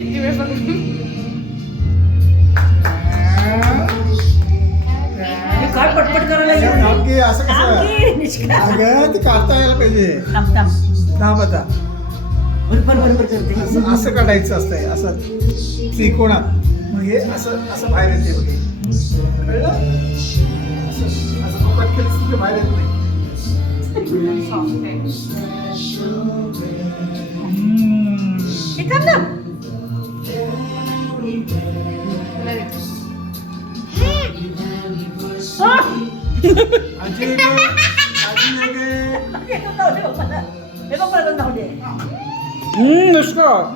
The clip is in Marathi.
किती वेळ बघ. काय पटपट करायला थांब की, असं कसं अगं ते काढता यायला पाहिजे. थांब आता. बरोबर करते. असं काढायचं असतंय, असं त्रिकोणात. मग हे असं असं बाहेर येते बघ हे. कळलं? असं असं फुकट केलंस की ते बाहेर येत नाही. Soft आहे. हे थांब ना. लगेच. आजी ये गं, आजी ये गं. हे बघ मला. हे बघ मला जाऊ दे. नुसतं